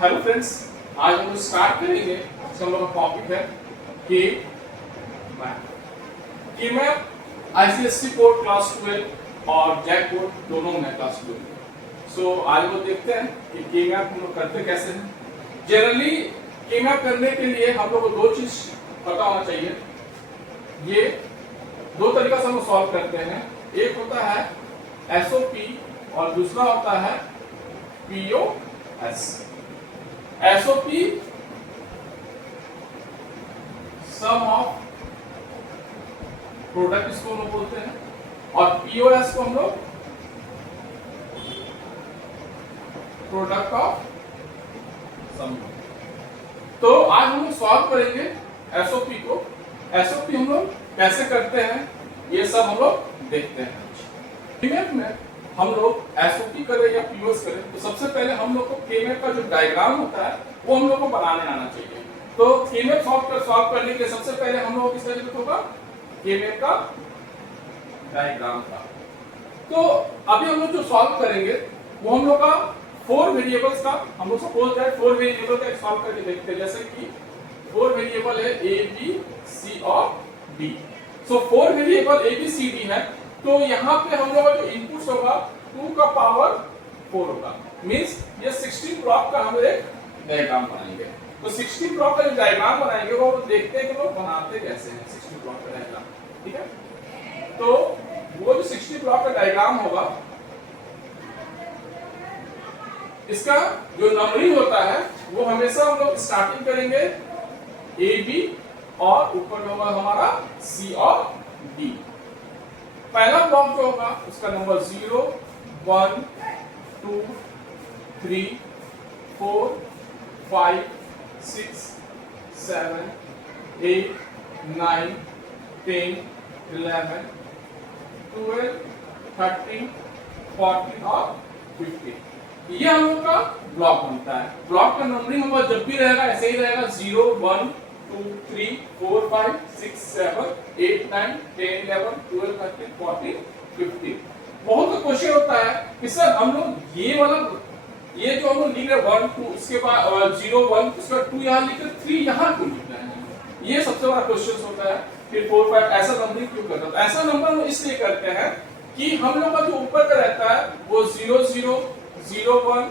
Hello friends, आज हम start करेंगे। हम लोग का टॉपिक है कि मैप आईसीएससी बोर्ड क्लास 12 और जैक बोर्ड दोनों में क्लास 12। सो आज वो देखते हैं कि के मैप हम लोग करते कैसे हैं। जनरली के मैप करने के लिए हम लोग को दो चीज पता होना चाहिए। ये दो तरीका से हम सॉल्व करते हैं। एक होता है एसओपी और दूसरा होता है POS. SOP sum of product इसको हम लोग बोलते हैं और पीओएस को हम लोग प्रोडक्ट ऑफ सम। तो आज हम लोग सॉल्व करेंगे एसओपी को। एसओपी हम लोग कैसे करते हैं ये सब हम लोग देखते हैं। केमेप में हम लोग एसओपी करें या पीओएस करें तो सबसे पहले हम लोग को केमेप का जो डायग्राम होता है वो हम लोग को बनाने आना चाहिए। तो केमेप सॉल्व करने के लिए सबसे पहले हम लोग को किसका जरूरत होगा? केमेप का डायग्राम का। तो अभी हम लोग जो सॉल्व करेंगे वो हम लोग का 4 वेरिएबल्स का, हम लोग सपोज दैट 4 वेरिएबल का सॉल्व करके देखते हैं। जैसे कि 4 वेरिएबल है ए बी सी और D. So 4 variable A B C D है। तो यहाँ पे हम लोग का जो इनपुट्स होगा 2 का पावर 4 होगा। मींस ये 16 ब्लॉक का हम एक डायग्राम बनाएंगे। तो 16 ब्लॉक का जो डायग्राम बनाएंगे वो देखते हैं कि लोग बनाते कैसे हैं 16 ब्लॉक का डायग्राम। ठीक है, तो वो जो 60 ब्लॉक का डायग्राम होगा इसका जो नंबरिंग होता है वो हमेशा हम लोग स्टार्टिंग करेंगे ए बी और ऊपर होगा हमारा सी और डी। पहला ब्लॉक जो होगा उसका नंबर 0 1 2 3 4 5 6 7 8 9 10 11 12 13 14 और 15। ये हम लोग का ब्लॉक बनता है। ब्लॉक का नंबरिंग हमारा जब भी रहेगा ऐसे ही रहेगा 0 1 2 3 4 5 6 7 8 9 10 11 12 13 14 15। बहुत क्वेश्चन होता है कि सर हम लोग ये वाला ये जो हम लोग लिख रहे 1 2 इसके बाद 0 1 इसके बाद 2 यहाँ लिख रहे 3 यहाँ क्यों लिखना है? ये सबसे बड़ा क्वेश्चन होता है। फिर 4 5 ऐसा नंबरिंग क्यों करते हैं? ऐसा नंबर हम इसलिए करते हैं कि हम लोग का जो ऊपर का रहता है वो 0 0 0 1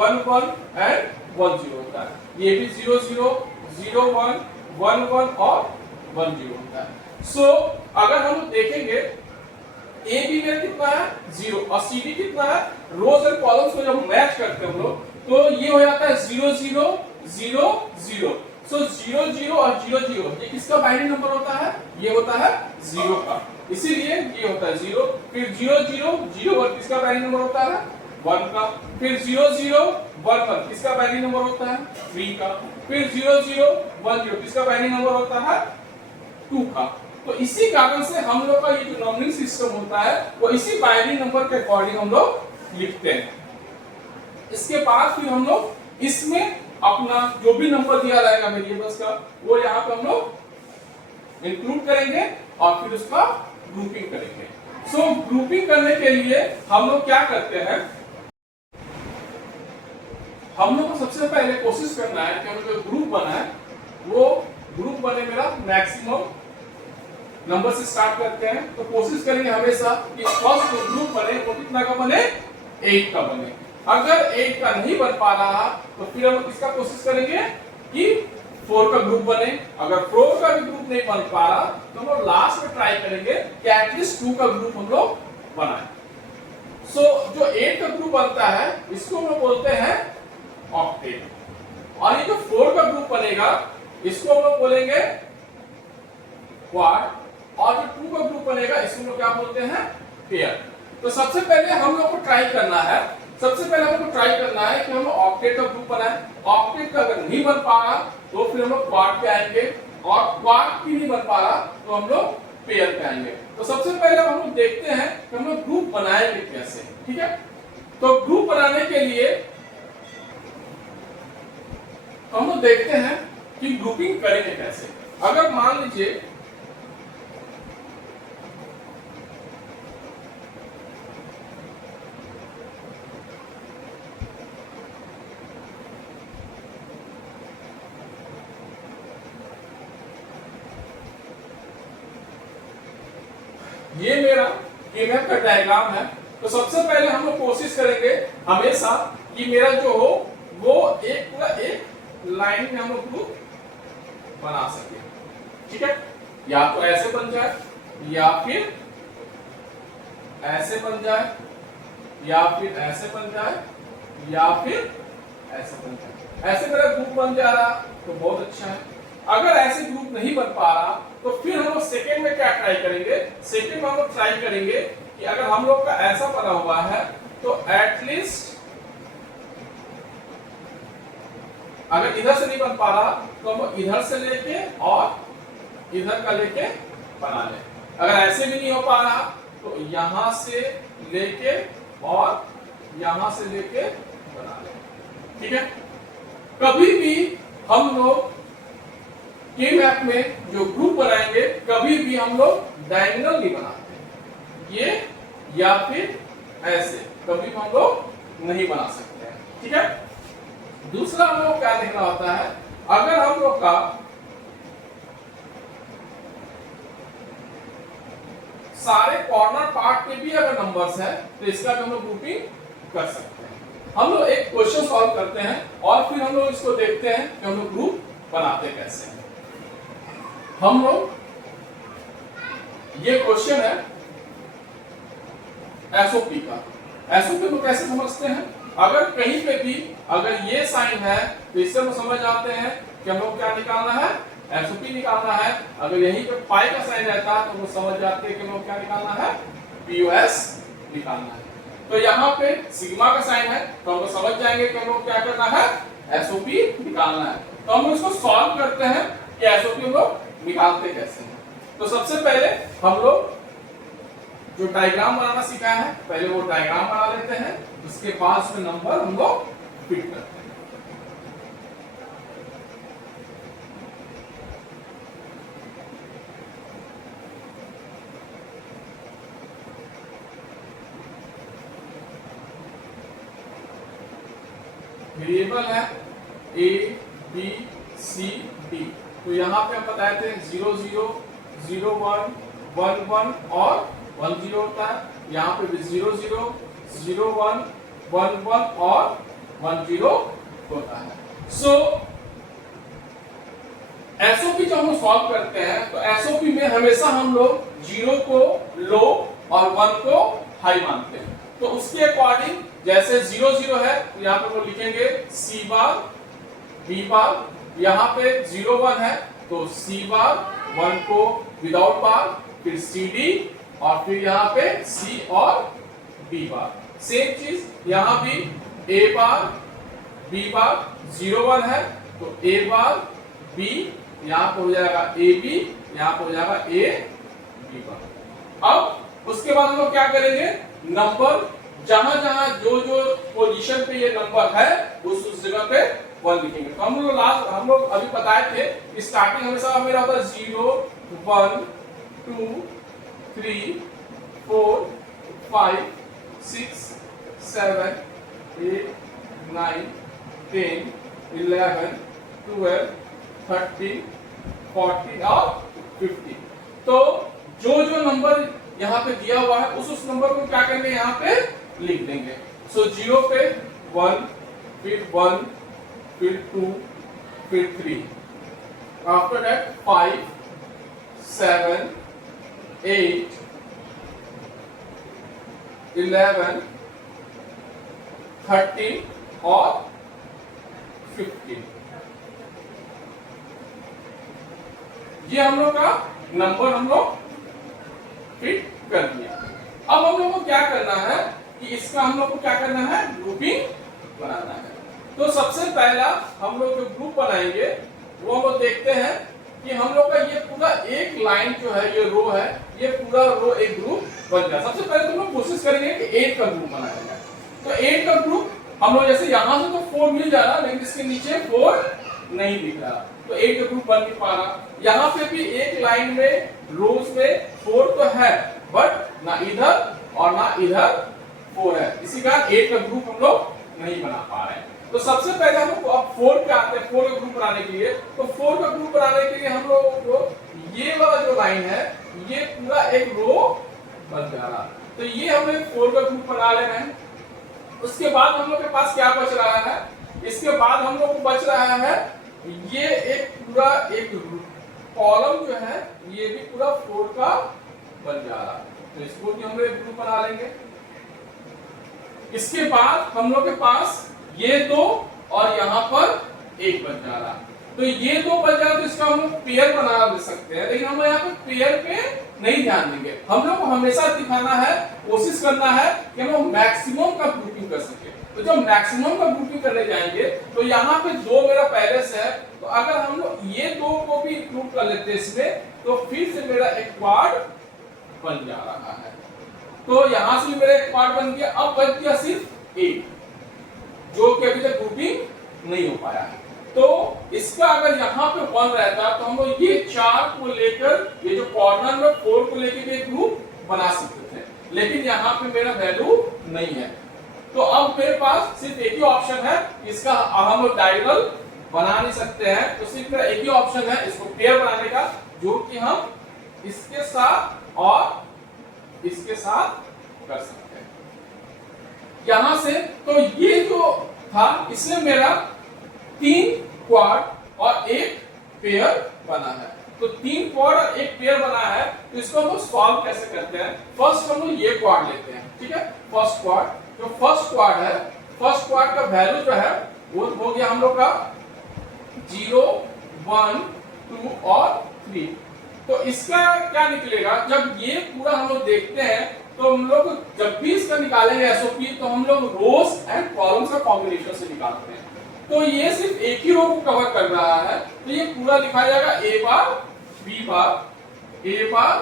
1 1 एंड 1 0 होता है। ये भी 0 0 0 1 1 1 और 1 0 होता है। सो अगर हम देखेंगे ए बी में कितना है 0 और सी डी कितना है, रोज और कॉलम्स को जब मैच करते हैं हम लोग तो ये हो जाता है 0 0 0 0। सो 0 0 और 0 0 ये किसका बाइनरी नंबर होता है? ये होता है 0 का, इसीलिए ये होता है 0। फिर 0 0 0 1 किसका बाइनरी नंबर होता है? 1 का। फिर 0 0 1 1 किसका बाइनरी नंबर होता है? 3 का। फिर 0 0 1 0 किसका बाइनरी नंबर होता है? 2 का। तो इसी कारण से हम लोग का ये जो नंबरिंग सिस्टम होता है वो इसी बाइनरी नंबर के अकॉर्डिंग हम लोग लिखते हैं। इसके बाद फिर हम लोग इसमें अपना जो भी नंबर दिया रहेगा वेरिएबल्स का वो यहाँ पे हम लोग इंक्लूड करेंगे और फिर उसका ग्रुपिंग करेंगे। सो ग्रुपिंग करने के लिए हम लोग क्या करते हैं, हम लोग को सबसे पहले कोशिश करना है कि हम जो ग्रुप बना है वो ग्रुप बने मेरा मैक्सिमम नंबर से स्टार्ट करते हैं। तो कोशिश करेंगे हमेशा कि फर्स्ट जो ग्रुप बने वो कितना का बने? 8 का बने। अगर 8 का नहीं बन पा रहा तो फिर हम किसका कोशिश करेंगे कि 4 का ग्रुप बने। अगर 4 का भी ग्रुप नहीं बन पा रहा तो हम लोग लास्ट में ट्राई करेंगे कि एटलीस्ट 2 का ग्रुप हम लोग बनाएं। सो जो 8 का ग्रुप बनता है इसको हम लोग बोलते हैं ऑक्टेट। और ये जो 4 का ग्रुप बनेगा इसको हम लोग बोलेंगे क्वाड। और जो 2 का ग्रुप बनेगा इसको हम लोग क्या बोलते हैं? पेयर। तो सबसे पहले हम लोग को ट्राई करना है कि हम लोग ऑक्टेट का ग्रुप बनाएं। ऑक्टेट का अगर नहीं बन पा रहा तो फिर हम लोग क्वाड पे आएंगे और क्वाड भी नहीं बन पा रहा तो हम लोग पेयर पे आएंगे। तो सबसे पहले हम लोग देखते हैं कि हम लोग ग्रुप बनाएंगे कैसे। ठीक है, तो ग्रुप बनाने के लिए हम लोग देखते हैं कि ग्रुपिंग करेंगे कैसे। अगर मान लीजिए ये मेरा केमैप का डायग्राम है। तो सबसे पहले हम लोग कोशिश करेंगे हमेशा कि मेरा जो हो वो एक पूरा एक लाइन में हम लोग ग्रुप बना सके, ठीक है। या तो ऐसे बन जाए, या फिर ऐसे बन जाए, या फिर ऐसे बन जाए, या फिर ऐसे बन जाए। ऐसे मेरा ग्रुप बन जा रहा तो बहुत अच्छा है। अगर ऐसे ग्रुप नहीं बन पा रहा तो फिर हम लोग सेकेंड में क्या ट्राई करेंगे, सेकेंड में हम लोग ट्राई करेंगे कि अगर हम लोग का ऐसा बना हुआ है तो एटलीस्ट अगर इधर से नहीं बन पा रहा तो हम इधर से लेके और इधर का लेके बना ले। अगर ऐसे भी नहीं हो पा रहा तो यहां से लेके और यहां से लेके बना ले, ठीक है। कभी भी हम लोग केमैप में जो ग्रुप बनाएंगे कभी भी हम लोग डायगोनल नहीं बनाते, ये या फिर ऐसे कभी भी हम लोग नहीं बना सकते हैं, ठीक है। दूसरा हम लोग क्या देखना होता है, अगर हम लोग का सारे कॉर्नर पार्ट पे भी अगर नंबर्स है तो इसका भी हम लोग ग्रुपिंग कर सकते हैं। हम लोग एक क्वेश्चन सॉल्व करते हैं और फिर हम लोग इसको देखते हैं कि हम लोग ग्रुप बनाते कैसे हैं। हम लोग ये क्वेश्चन है एसओपी का। एसओपी को कैसे समझते हैं, अगर कहीं पे भी अगर ये साइन है तो इससे हम समझ जाते हैं कि हम लोग क्या निकालना है, एसओपी निकालना है। अगर यहीं पे पाई का साइन रहता है तो वो समझ जाते हैं कि हम लोग क्या निकालना है, पीओएस निकालना है। तो यहाँ पे सिग्मा का साइन है तो हम लोग समझ जाएंगे कि हम लोग क्या करना है, एसओपी निकालना है। तो हम इसको सॉल्व करते हैं कि एसओपी हम लोग निकालते कैसे हैं। तो सबसे पहले हम लोग जो डायग्राम बनाना सीखा है पहले वो डायग्राम बना लेते हैं, उसके बाद उसमें नंबर हम लोग फिट करते हैं। वेरिएबल है ए बी सी डी, तो यहाँ पे हम बताए थे 0 0 0 1 1 1 और 1 0 होता है। यहाँ पे भी 0 0 0 1 1 1 और 1 0 होता है। सो एसओपी जब हम सॉल्व करते हैं तो एसओपी में हमेशा हम लोग 0 को लो और 1 को हाई मानते हैं। तो उसके अकॉर्डिंग जैसे 0 0 है तो यहाँ पे वो लिखेंगे सी बार बी बार, यहाँ पे 0 1 है तो सी बार 1 को विदाउट बार, फिर सी डी और फिर यहाँ पे सी और बी बार। सेम चीज यहाँ भी ए बार बी बार, 0 1 है तो ए बार बी, यहाँ पे हो जाएगा ए बी, यहाँ पे हो जाएगा ए बी बार। अब उसके बाद हम लोग क्या करेंगे, नंबर जहां जहां जो जो पोजीशन पे ये नंबर है उस जगह पे 1 लिखेंगे। तो हम लोग अभी बताए थे स्टार्टिंग हमेशा मेरा होता है 0 1 2 3 4 5 6 7 8 9 10 11 12 13 14 और 15। तो जो जो नंबर यहाँ पे दिया हुआ है उस नंबर को क्या करेंगे, यहाँ पे लिख देंगे। सो 0 पे 1, फिर 1, फिर 2, फिर 3, आफ्टर दैट 5 7 8 11 13 और 15। ये हम लोग का नंबर हम लोग फिट कर दिया। अब हम लोग को क्या करना है कि इसका हम लोग को क्या करना है, ग्रुपिंग बनाना है। तो सबसे पहला हम लोग जो ग्रुप बनाएंगे वो हम लोग देखते हैं कि हम लोग का ये पूरा एक लाइन जो है, ये रो है, ये पूरा रो एक ग्रुप बन जाए। सबसे पहले तो हम लोग कोशिश करेंगे कि 8 का ग्रुप बनाया जाए। तो 8 का ग्रुप हम लोग जैसे यहां से तो 4 मिल जा रहा, लेकिन इसके नीचे 4 नहीं दिख रहा, तो 8 का ग्रुप बन नहीं पा रहा। यहाँ पे भी एक लाइन में रोज में 4 तो है बट ना इधर और ना इधर 4 है, इसी कारण 8 का ग्रुप हम लोग नहीं बना पा रहे हैं। तो सबसे पहले हम लोग अब 4 पे आते हैं, 4 का ग्रुप बनाने के लिए। तो 4 का ग्रुप बनाने के लिए हम लोग को ये वाला जो लाइन है ये पूरा एक रो बन जा रहा। तो ये हमने 4 का ग्रुप बना लेना है। उसके बाद हम लोग के पास क्या बच रहा है, इसके बाद हम लोग को बच रहा है ये एक पूरा एक कॉलम जो है ये भी पूरा 4 का बन जा रहा है। तो इसको भी हम लोग एक ग्रुप बना लेंगे। इसके बाद हम लोग के पास ये 2 और यहाँ पर 1 बन जा रहा। तो ये 2 बच जाए तो इसका हम लोग पेयर बना ले सकते हैं, लेकिन हम यहाँ पे पेयर पे नहीं ध्यान देंगे। हम लोग को हमेशा दिखाना है, कोशिश करना है कि हम मैक्सिमम का ग्रुपिंग कर सके। तो जब मैक्सिमम का ग्रुपिंग करने जाएंगे तो यहाँ पे 2 मेरा पहले से है, तो अगर हम लोग ये 2 को भी ग्रुप कर लेते हैं इसमें, तो फिर से मेरा एक क्वाड बन जा रहा है। तो यहाँ से मेरा एक क्वाड बन गया। अब बच गया सिर्फ 1 जो कि अभी तक ग्रुपिंग नहीं हो पाया है। तो इसका अगर यहाँ पे 1 रहता तो हम लोग ये 4 को लेकर ये जो कॉर्नर में 4 को लेकर भी एक ग्रुप बना सकते थे, लेकिन यहाँ पे मेरा वैल्यू नहीं है। तो अब मेरे पास सिर्फ एक ही ऑप्शन है, इसका हम लोग डायगोनल बना नहीं सकते हैं, तो सिर्फ मेरा एक ही ऑप्शन है इसको पेयर बनाने का, जो कि हम इसके साथ और इसके साथ कर सकते हैं। यहां से तो ये जो था इसमें मेरा 3 क्वाड और 1 पेयर बना है। तो 3 क्वाड और 1 पेयर बना है, तो इसको हम लोग सॉल्व कैसे करते हैं। फर्स्ट हम लोग ये क्वाड लेते हैं, ठीक है। फर्स्ट क्वाड, जो फर्स्ट क्वाड है, फर्स्ट क्वाड का वैल्यू जो है वो हो गया हम लोग का 0 1 2 और 3। तो इसका क्या निकलेगा, जब ये पूरा हम लोग देखते हैं तो हम लोग जब भी इसका निकालेंगे एसओपी, तो हम लोग रोज एंड कॉलम्स का कॉम्बिनेशन से निकालते हैं। तो ये सिर्फ एक ही रो को कवर कर रहा है, तो ये पूरा लिखा जाएगा A bar B bar A bar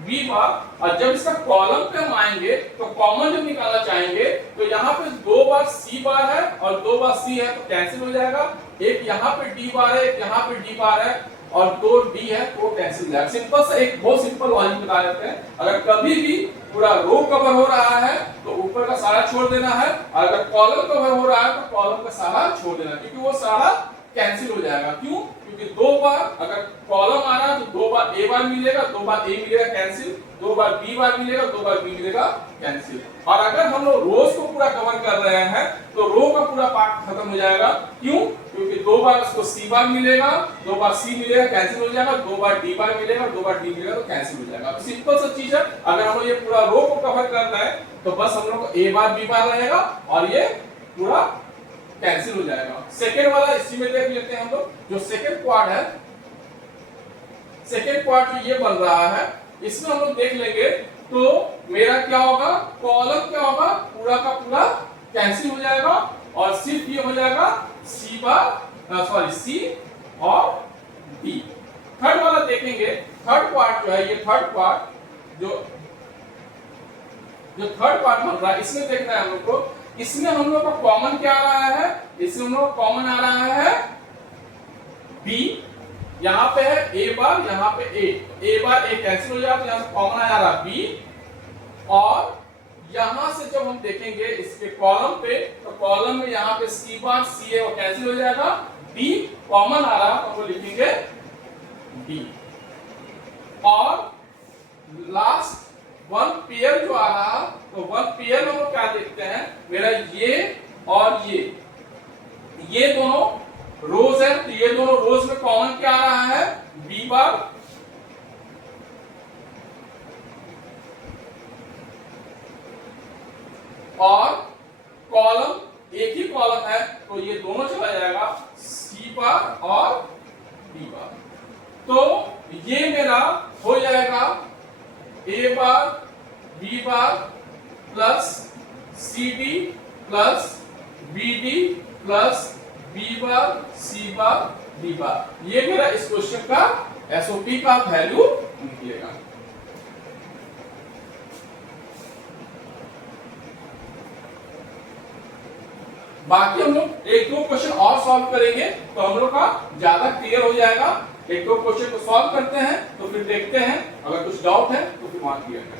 B बार। और जब इसका कॉलम पे हम आएंगे तो कॉमन जब निकालना चाहेंगे तो यहाँ पे 2 बार सी बार है और 2 बार सी है, तो कैंसिल हो जाएगा। एक यहाँ पे डी बार है, एक यहाँ पे डी बार है और 2 डी है, तो कैंसिल हो जाएगा। सिंपल सा एक बहुत सिंपल लॉजिक बता देते हैं। अगर कभी भी पूरा रो कवर हो रहा है तो ऊपर का सारा छोड़ देना है, और अगर कॉलम कवर हो रहा है तो कॉलम का सारा छोड़ देना है, क्योंकि वो सारा कैंसिल हो जाएगा। क्यों? क्योंकि 2 बार अगर कॉलम आ रहा है तो 2 बार ए बार मिलेगा, 2 बार ए मिलेगा कैंसिल, 2 बार बी बार मिलेगा, 2 बार बी मिलेगा कैंसिल। और अगर हम लोग रोज को पूरा कवर कर रहे हैं तो रो का पूरा पार्ट खत्म हो जाएगा। क्यों? क्योंकि 2 बार उसको सी बार मिलेगा, 2 बार सी मिलेगा कैंसिल हो जाएगा, 2 बार डी बार मिलेगा, 2 बार डी मिलेगा तो कैंसिल हो जाएगा। तो सिंपल सा चीज है। अगर हम लोग ये पूरा रो को कवर करना है तो बस हम लोग को ए बार बी बार रहेगा और ये पूरा कैंसिल हो जाएगा। सेकेंड वाला इसी में देख लेते हैं हम लोग। जो सेकेंड क्वाड है, सेकेंड क्वाड जो ये बन रहा है, इसमें हम लोग देख लेंगे तो मेरा क्या होगा, कॉलम क्या होगा, पूरा का पूरा कैंसिल हो जाएगा और सिर्फ ये हो जाएगा सी बार सॉरी सी और डी। थर्ड वाला देखेंगे, थर्ड क्वाड जो है, ये थर्ड क्वाड जो थर्ड क्वाड बन रहा है, इसमें देखना है हम लोग को। इसमें हम लोग का कॉमन क्या आ रहा है, इसमें हम लोग कॉमन आ रहा है बी। यहाँ पे है ए बार, यहाँ पे ए बार ए कैंसिल हो जाएगा, यहाँ से कॉमन आ रहा है बी। और यहां से जब हम देखेंगे इसके कॉलम पे, तो कॉलम में यहाँ पे सी बार सी है वो कैंसिल हो जाएगा, डी कॉमन आ रहा तो वो लिखेंगे डी। और लास्ट 1 पेयर जो आ रहा, तो 1 पेयर में हम लोग क्या देखते हैं, मेरा ये और ये दोनों रोज है, तो ये दोनों रोज में कॉमन क्या आ रहा है, बी बार। और कॉलम एक ही कॉलम है तो ये दोनों चला जाएगा, सी बार और डी बार। तो ये मेरा हो जाएगा A bar B bar plus C D plus B D plus B bar C bar D bar. ये मेरा इस क्वेश्चन का एसओपी का वैल्यू निकलेगा। बाकी हम लोग 1-2 क्वेश्चन और सॉल्व करेंगे तो हम लोग का ज्यादा क्लियर हो जाएगा। 1-2 क्वेश्चन को सॉल्व करते हैं तो फिर देखते हैं, अगर कुछ डाउट है तो फिर वहां क्लियर करेंगे।